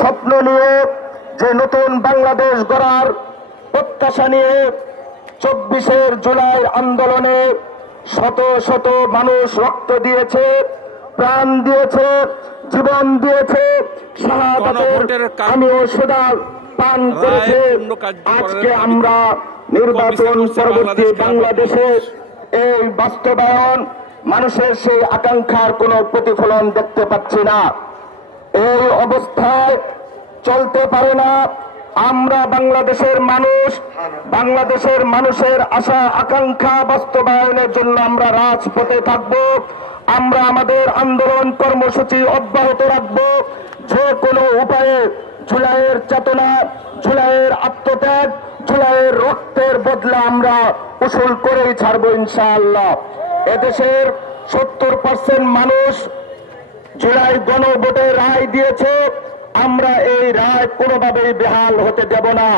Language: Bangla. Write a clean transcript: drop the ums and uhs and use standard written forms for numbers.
স্বপ্ন নিয়ে, যে নতুন বাংলাদেশ গড়ার প্রত্যাশা নিয়ে 24 জুলাই আন্দোলনে শত শত মানুষ রক্ত দিয়েছে, প্রাণ দিয়েছে, জীবন দিয়েছে, শাহাদাতের আমিও সুদা পান করেছে। আজকে আমরা নির্বাচন পরবর্তী বাংলাদেশে এই বাস্তবায়ন, মানুষের সেই আকাঙ্ক্ষার কোনো প্রতিফলন দেখতে পাচ্ছি না। এই অবস্থায় চলতে পারে না। আমরা বাংলাদেশের মানুষের আশা আকাঙ্ক্ষা বাস্তবায়নের জন্য আমরা রাজপথে থাকব। আমরা আমাদের আন্দোলন কর্মসূচি অব্যাহত রাখব। যে কোনো উপায়ে জুলাইয়ের চেতনা, জুলাইয়ের আত্মত্যাগ, জুলাইয়ের রক্তের বদলা আমরা উসুল করেই ছাড়বো ইনশাআল্লাহ। এদেশের 70% মানুষ জুলাই গণভোটে রায় দিয়েছে। আমরা এই রায় কোনোভাবেই বেহাল হতে দেব না।